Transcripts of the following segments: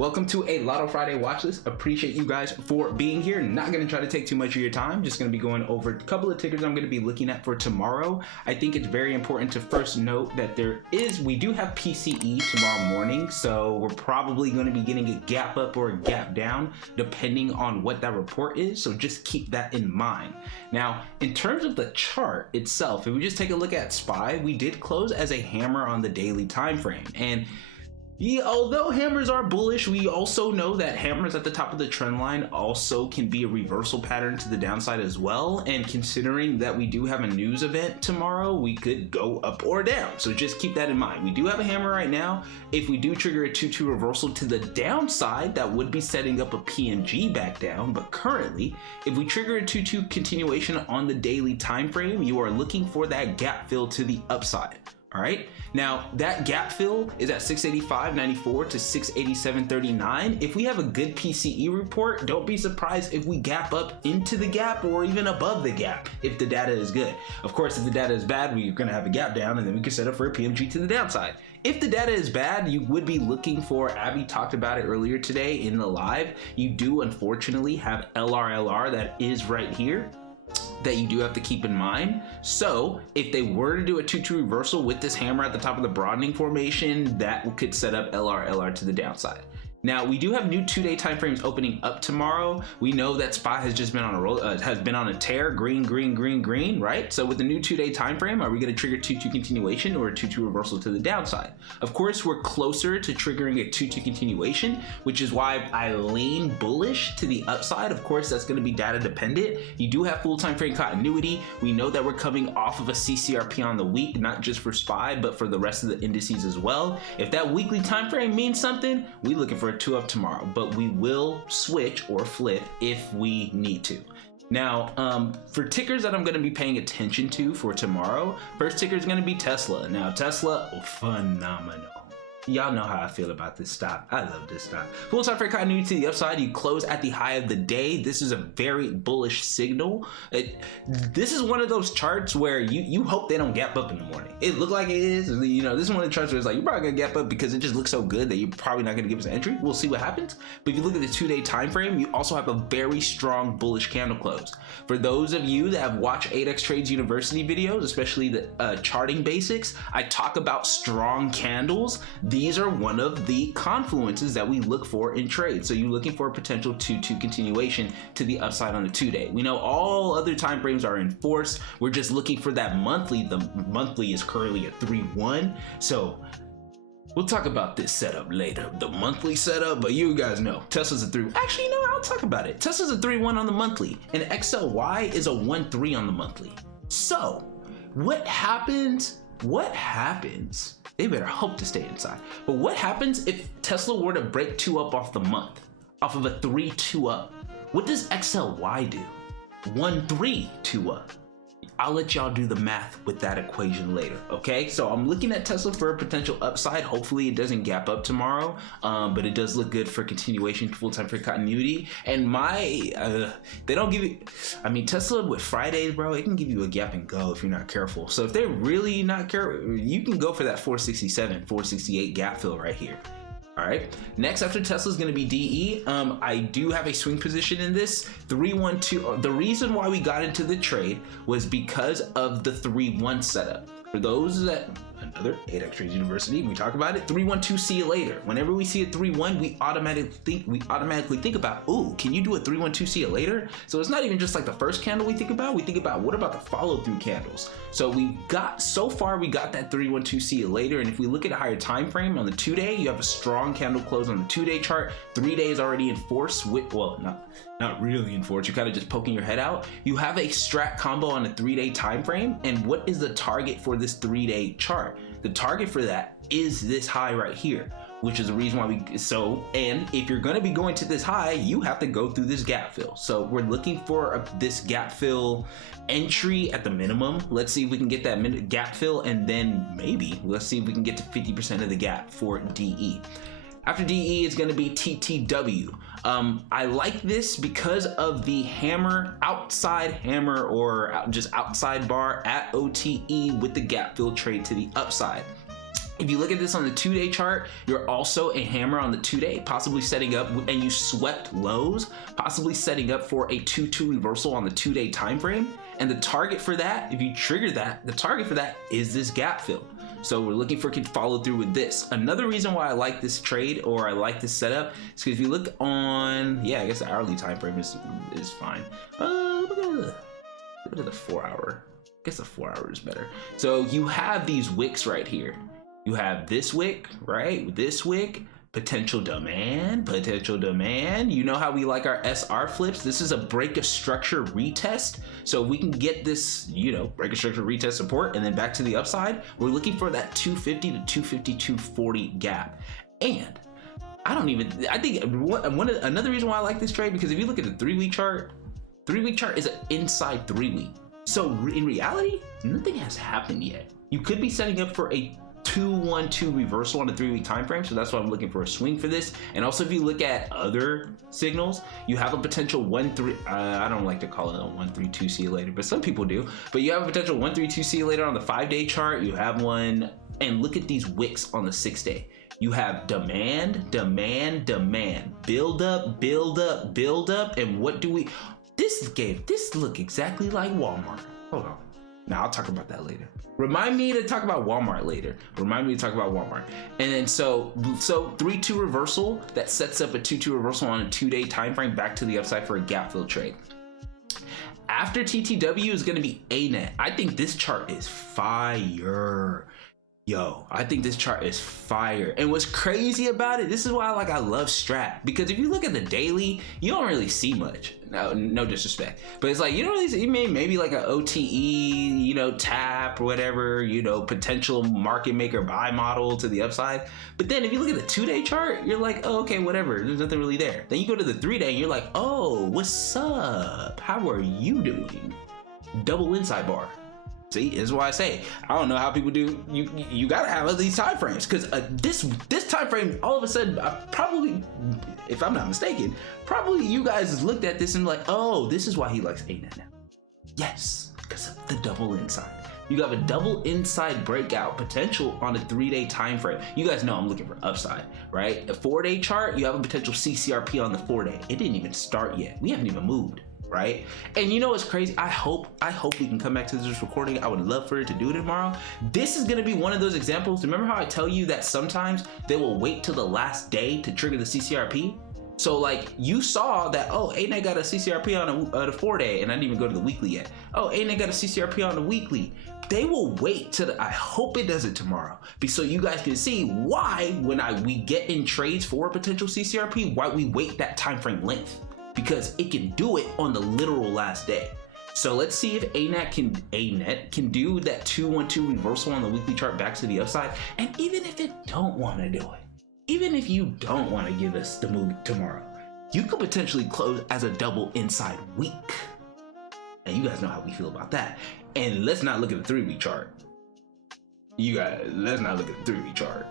Welcome to a Lotto Friday watch list. Appreciate you guys for being here. Not going to try to take too much of your time. Just going to be going over a couple of tickers I'm going to be looking at for tomorrow. I think it's very important to first note that we do have PCE tomorrow morning, so we're probably going to be getting a gap up or a gap down depending on what that report is. So just keep that in mind. Now, in terms of the chart itself, if we just take a look at SPY, we did close as a hammer on the daily time frame. And although hammers are bullish, we also know that hammers at the top of the trend line also can be a reversal pattern to the downside as well. And considering that we do have a news event tomorrow, we could go up or down. So just keep that in mind. We do have a hammer right now. If we do trigger a 2-2 reversal to the downside, that would be setting up a PMG back down. But currently, if we trigger a 2-2 continuation on the daily time frame, you are looking for that gap fill to the upside. All right, now that gap fill is at 685.94 to 687.39. If we have a good PCE report, don't be surprised if we gap up into the gap or even above the gap if the data is good. Of course, if the data is bad, we're going to have a gap down and then we can set up for a PMG to the downside. If the data is bad, you would be looking for, Abby talked about it earlier today in the live, you do unfortunately have LRLR that is right here that you do have to keep in mind. So if they were to do a 2-2 reversal with this hammer at the top of the broadening formation, that could set up LR to the downside. Now we do have new 2-day time frames opening up tomorrow. We know that SPY has just been on a roll, has been on a tear, green, right? So with the new 2-day time frame, are we going to trigger 2-2 continuation or a 2-2 reversal to the downside? Of course, we're closer to triggering a 2-2 continuation, which is why I lean bullish to the upside. Of course, that's going to be data dependent. You do have full time frame continuity. We know that we're coming off of a CCRP on the week, not just for SPY, but for the rest of the indices as well. If that weekly time frame means something, we're looking for a 2 up tomorrow, but we will switch or flip if we need to. Now, for tickers that I'm going to be paying attention to for tomorrow, first ticker is going to be Tesla. Now, Tesla, phenomenal. Y'all know how I feel about this stock. I love this stock. Full time frame continuity to the upside. You close at the high of the day. This is a very bullish signal. This is one of those charts where you hope they don't gap up in the morning. It looked like it is. You know, this is one of the charts where it's like, you're probably gonna gap up because it just looks so good that you're probably not gonna give us an entry. We'll see what happens. But if you look at the 2-day time frame, you also have a very strong bullish candle close. For those of you that have watched AdexTrades University videos, especially the charting basics, I talk about strong candles. These are one of the confluences that we look for in trade. So you're looking for a potential 2-2 continuation to the upside on the 2-day. We know all other time frames are in force. We're just looking for that monthly. The monthly is currently at 3-1. So we'll talk about this setup later, the monthly setup, but you guys know Tesla's a 3. Actually, you know, I'll talk about it. Tesla's a 3-1 on the monthly and XLY is a 1-3 on the monthly. So what happens? They better hope to stay inside. But what happens if Tesla were to break 2 up off the month, off of a 3-2 up? What does XLY do? 1-3 2 up. I'll let y'all do the math with that equation later, okay? So I'm looking at Tesla for a potential upside. Hopefully it doesn't gap up tomorrow, but it does look good for continuation, full time for continuity. And they don't give you, I mean, Tesla with Fridays, bro, it can give you a gap and go if you're not careful. So if they're really not careful, you can go for that 467, 468 gap fill right here. All right, next after Tesla is going to be DE. I do have a swing position in this 3-1-2. The reason why we got into the trade was because of the 3-1 setup. For those that, another AdexTrades University, we talk about it, 3-1-2, see you later. Whenever we see a 3-1, we automatically think about, ooh, can you do a 3-1-2, see you later? So it's not even just like the first candle we think about what about the follow through candles? So so far we got that 3-1-2, see you later. And if we look at a higher time frame on the 2-day, you have a strong candle close on the 2-day chart. 3 days already in force with, well, not really in force, you're kind of just poking your head out. You have a strat combo on a 3-day time frame. And what is the target for this 3-day chart? The target for that is this high right here, which is the reason why and if you're going to be going to this high, you have to go through this gap fill. So we're looking for this gap fill entry at the minimum. Let's see if we can get that gap fill, and then maybe let's see if we can get to 50% of the gap for DE. After DE is going to be TTW. I like this because of the hammer, outside hammer, or just outside bar at OTE with the gap fill trade to the upside. If you look at this on the 2-day chart, you're also a hammer on the 2-day, possibly setting up, and you swept lows, possibly setting up for a 2-2 reversal on the 2-day time frame. And the target for that, if you trigger that, the target for that is this gap fill. So we're looking for follow through with this. Another reason why I like this trade, or I like this setup, is because if you look on, yeah, I guess the hourly time frame is fine. Look at the 4-hour. I guess the 4-hour is better. So you have these wicks right here. You have this wick, right? This wick, potential demand, potential demand. You know how we like our SR flips? This is a break of structure retest. So we can get this, you know, break of structure retest support and then back to the upside. We're looking for that 250 to 250, 240 gap. And I think another reason why I like this trade, because if you look at the 3-week chart, 3-week chart is an inside 3-week. So in reality, nothing has happened yet. You could be setting up for a 2-1-2 reversal on a 3-week time frame, so that's why I'm looking for a swing for this. And also, if you look at other signals, you have a potential 1-3. I don't like to call it a 1-3-2 see you later, but some people do. But you have a potential 1-3-2 see you later on the 5-day chart. You have one, and look at these wicks on the 6-day. You have demand, demand, demand, build up, build up, build up, and what do we? This look exactly like Walmart. Hold on. Now I'll talk about that later. Remind me to talk about Walmart later. Remind me to talk about Walmart. And then so 3-2 reversal that sets up a 2-2 reversal on a 2-day time frame back to the upside for a gap fill trade. After TTW is going to be ANET. I think this chart is fire. Yo, I think this chart is fire. And what's crazy about it, this is why I love strat, because if you look at the daily, you don't really see much. No disrespect, but it's like you don't really see, maybe like an OTE, you know, tap or whatever, you know, potential market maker buy model to the upside. But then if you look at the 2-day chart, you're like, oh, okay, whatever, there's nothing really there. Then you go to the 3-day and you're like, oh, what's up? How are you doing? Double inside bar. See, this is why I say I don't know how people do. You gotta have these time frames, because this time frame, all of a sudden, probably, if I'm not mistaken, probably you guys looked at this and like, oh, this is why he likes ANET now. Yes, because of the double inside. You have a double inside breakout potential on a 3-day time frame. You guys know I'm looking for upside, right? A 4-day chart, you have a potential CCRP on the 4-day. It didn't even start yet. We haven't even moved. Right? And you know what's crazy? I hope we can come back to this recording. I would love for it to do it tomorrow. This is going to be one of those examples. Remember how I tell you that sometimes they will wait till the last day to trigger the CCRP? So like you saw that, oh, ANET got a CCRP on a 4-day, and I didn't even go to the weekly yet. Oh, ANET got a CCRP on the weekly. They will wait till I hope it does it tomorrow, so you guys can see why when we get in trades for a potential CCRP, why we wait that time frame length. Because it can do it on the literal last day. So let's see if ANET can do that 2-1-2 reversal on the weekly chart back to the upside. And even if it don't want to do it, even if you don't want to give us the move tomorrow, you could potentially close as a double inside week. And you guys know how we feel about that. And let's not look at the 3-week chart. You guys, let's not look at the 3-week chart.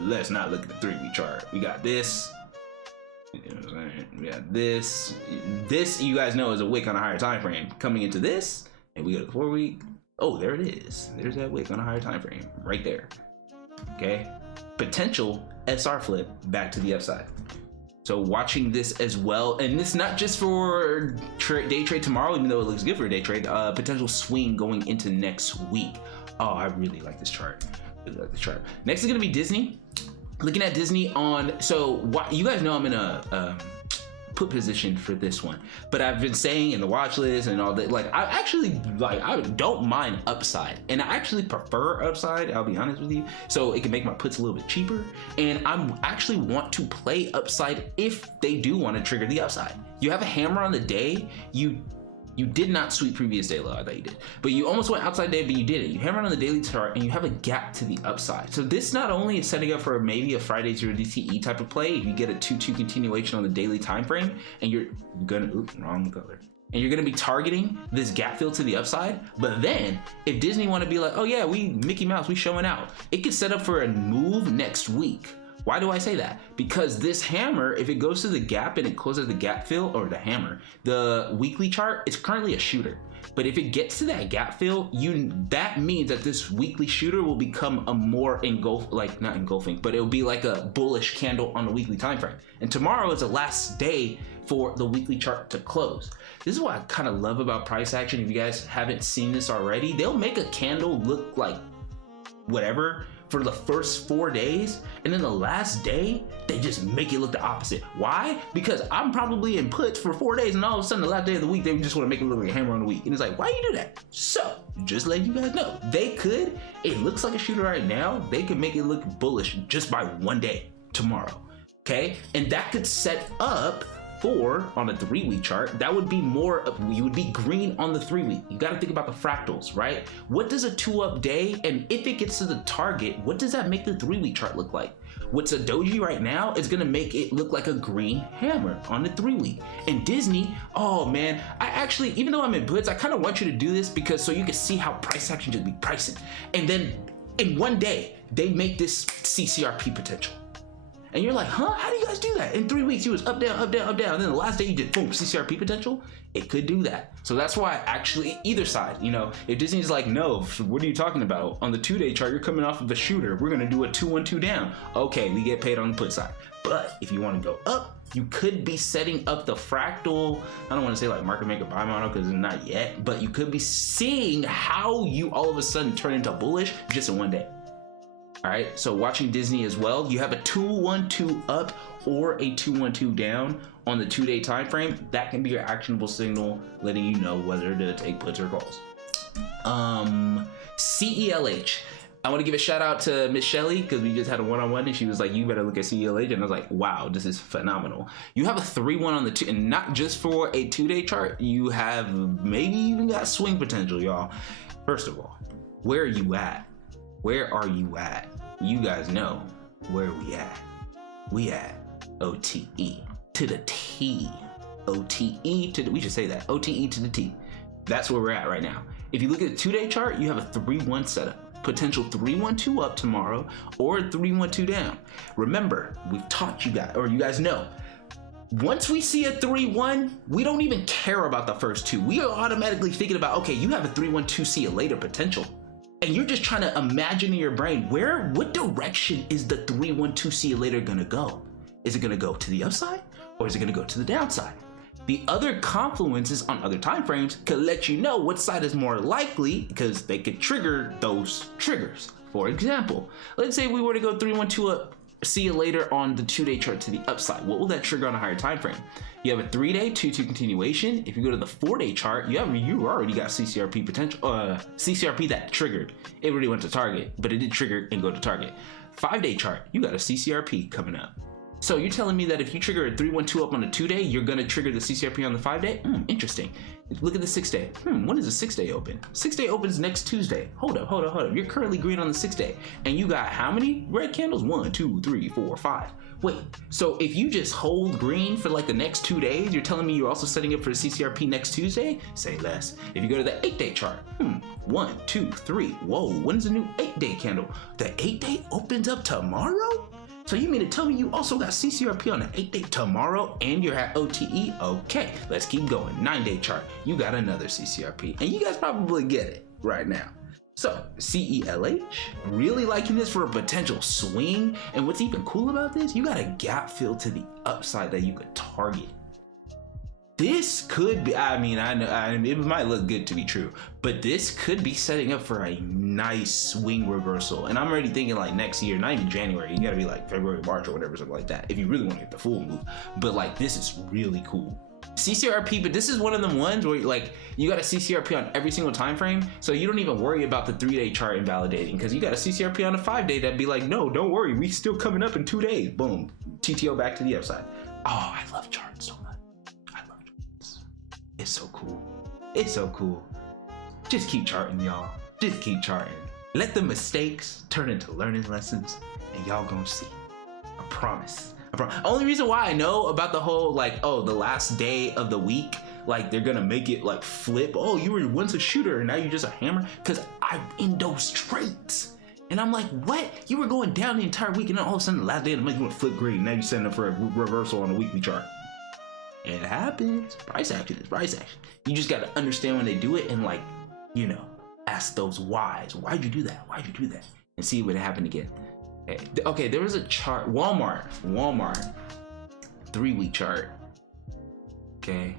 Let's not look at the 3-week chart. We got this. You know what I'm saying? We got this. This, you guys know, is a wick on a higher time frame. Coming into this, and we go to the 4-week. Oh, there it is. There's that wick on a higher time frame right there. Okay, potential SR flip back to the upside. So watching this as well, and this not just for day trade tomorrow, even though it looks good for a day trade. Potential swing going into next week. Oh, I really like this chart. Really like this chart. Next is gonna be Disney. Looking at Disney on, so you guys know I'm in a put position for this one, but I've been saying in the watch list and all that, like I don't mind upside, and I actually prefer upside, I'll be honest with you, so it can make my puts a little bit cheaper, and I'm actually want to play upside if they do want to trigger the upside. You have a hammer on the day, you did not sweep previous day low. I thought you did, but you almost went outside day, but you didn't. You hammered on the daily chart and you have a gap to the upside. So this not only is setting up for maybe a Friday 0 DTE type of play, if you get a 2-2 continuation on the daily time frame, and you're gonna, wrong color. And you're gonna be targeting this gap fill to the upside. But then if Disney want to be like, oh yeah, we Mickey Mouse, we showing out, it could set up for a move next week Why do I say that? Because this hammer, if it goes to the gap and it closes the gap fill, or the hammer, the weekly chart, it's currently a shooter. But if it gets to that gap fill, that means that this weekly shooter will become a more not engulfing, but it'll be like a bullish candle on the weekly time frame. And tomorrow is the last day for the weekly chart to close. This is what I kind of love about price action. If you guys haven't seen this already, they'll make a candle look like whatever for the first 4 days, and then the last day they just make it look the opposite. Why? Because I'm probably in puts for 4 days, and all of a sudden the last day of the week they just want to make it look like a hammer on the week. And it's like, why you do that? So just letting you guys know, they could, it looks like a shooter right now, they could make it look bullish just by 1 day tomorrow. Okay, and that could set up for, on a 3-week chart, that would be more of, you would be green on the 3-week. You got to think about the fractals, right? What does a 2-up day, and if it gets to the target, what does that make the 3-week chart look like? What's a doji right now is going to make it look like a green hammer on the 3-week. And Disney, oh man, I actually, even though I'm in puts, I kind of want you to do this because so you can see how price action just be pricing. And then in 1 day, they make this CCRP potential. And you're like, huh? How do you guys do that? In 3 weeks, you was up, down, up, down, up, down. And then the last day you did, boom, CCRP potential. It could do that. So that's why actually either side, you know, if Disney's like, no, what are you talking about? On the 2-day chart, you're coming off of a shooter. We're going to do a 2-1-2 down. Okay, we get paid on the put side. But if you want to go up, you could be setting up the fractal, I don't want to say like market maker buy model because it's not yet, but you could be seeing how you all of a sudden turn into bullish just in 1 day. All right, so watching Disney as well, you have a 2-1-2 up or a 2-1-2 down on the 2-day time frame. That can be your actionable signal, letting you know whether to take puts or calls. CELH. I want to give a shout out to Miss Shelly because we just had a one-on-one and she was like, you better look at CELH, and I was like, wow, this is phenomenal. You have a 3-1 on the 2, and not just for a 2-day chart, you have maybe even got swing potential, y'all. First of all, where are you at? Where are you at? You guys know where we at. We at OTE to the T. OTE to the, we should say that. OTE to the T. That's where we're at right now. If you look at the 2-day chart, you have a 3-1 setup. Potential 3-1-2 up tomorrow or 3-1-2 down. Remember, we've taught you guys, or you guys know, once we see a 3-1, we don't even care about the first two. We are automatically thinking about, okay, you have a 3-1-2 see you later potential. And you're just trying to imagine in your brain, what direction is the 3-1-2 see you later gonna go? Is it gonna go to the upside or is it gonna go to the downside? The other confluences on other time frames could let you know what side is more likely because they could trigger those triggers. For example, let's say we were to go 3-1-2 up, see you later on the 2-day chart to the upside. What will that trigger on a higher time frame? You have a 3-day 2-2 continuation. If you go to the 4-day chart, you already got CCRP potential, CCRP that triggered. It already went to target, but it did trigger and go to target. 5-day chart, you got a CCRP coming up. So you're telling me that if you trigger a 3-1-2 up on the 2-day, you're gonna trigger the CCRP on the 5-day? Interesting. Look at the 6-day. When is the 6-day open? 6-day opens next Tuesday. Hold up. You're currently green on the 6-day. And you got how many red candles? 1, 2, 3, 4, 5. Wait, so if you just hold green for like the next 2 days, you're telling me you're also setting up for the CCRP next Tuesday? Say less. If you go to the 8-day chart, 1, 2, 3. Whoa, when's the new 8-day candle? The 8-day opens up tomorrow? So you mean to tell me you also got CCRP on the 8-day tomorrow and you're at OTE? Okay, let's keep going. 9-day chart, you got another CCRP. And you guys probably get it right now. So CELH, really liking this for a potential swing. And what's even cool about this, you got a gap fill to the upside that you could target. This could be, I know it might look good to be true, but this could be setting up for a nice swing reversal. And I'm already thinking like next year, not even January, you gotta be like February, March or whatever, something like that, if you really want to get the full move. But like, this is really cool. CCRP, but this is one of them ones where like you got a CCRP on every single time frame, so you don't even worry about the 3-day chart invalidating because you got a CCRP on a 5-day that'd be like, no, don't worry, we still coming up in 2 days. Boom, TTO back to the upside. Oh, I love charts so much. It's so cool. It's so cool. Just keep charting, y'all. Just keep charting. Let the mistakes turn into learning lessons, and y'all gonna see. I promise. Only reason why I know about the whole like, oh, the last day of the week, like they're gonna make it like flip. Oh, you were once a shooter and now you're just a hammer. Because I'm in those traits. And I'm like, what? You were going down the entire week, and then all of a sudden the last day of the month you went flip green. Now you're setting up for a reversal on a weekly chart. It happens. Price action is price action. You just got to understand when they do it and, like, you know, ask those whys. Why'd you do that? Why'd you do that? And see what happened again. Okay, there was a chart. Walmart 3-week chart. Okay.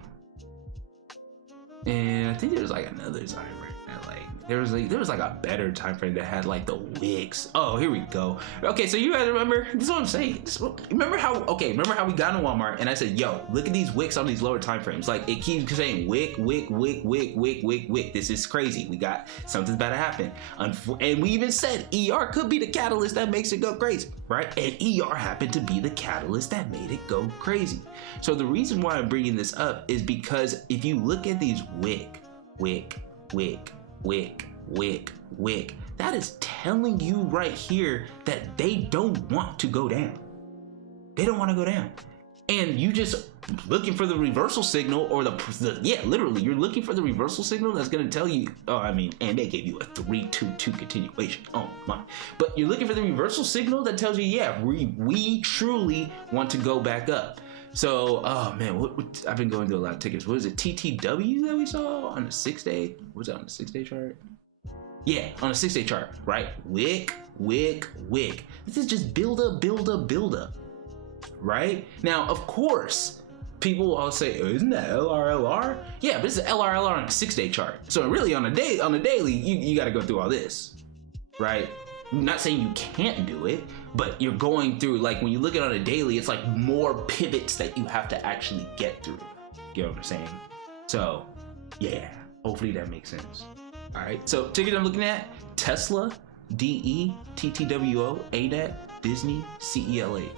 And I think there was like another time frame that, like, there was like a better time frame that had like the wicks. Oh, here we go. Okay, so you guys remember, this is what I'm saying. Remember how we got in Walmart and I said, yo, look at these wicks on these lower time frames. Like, it keeps saying wick. This is crazy. We got something's about to happen. And we even said ER could be the catalyst that makes it go crazy, right? And ER happened to be the catalyst that made it go crazy. So the reason why I'm bringing this up is because if you look at these wick, that is telling you right here that they don't want to go down. They don't want to go down. And you just looking for the reversal signal, or yeah, literally, you're looking for the reversal signal that's going to tell you, and they gave you a 3-2-2 continuation. Oh my. But you're looking for the reversal signal that tells you, yeah, we truly want to go back up. So, oh man, I've been going through a lot of tickets. What is it, TTW that we saw on the 6-day? Was that on the 6-day chart? Yeah, on a 6-day chart, right? Wick. This is just build up, right? Now, of course, people will all say, oh, isn't that LRLR? Yeah, but it's an LRLR on a 6-day chart. So really on a daily, you got to go through all this, right? I'm not saying you can't do it, but you're going through, like, when you look at it on a daily, it's like more pivots that you have to actually get through. You know what I'm saying? So, yeah, hopefully that makes sense. All right, so tickets I'm looking at: Tesla, DE, TTWO, ANET, Disney, CELH.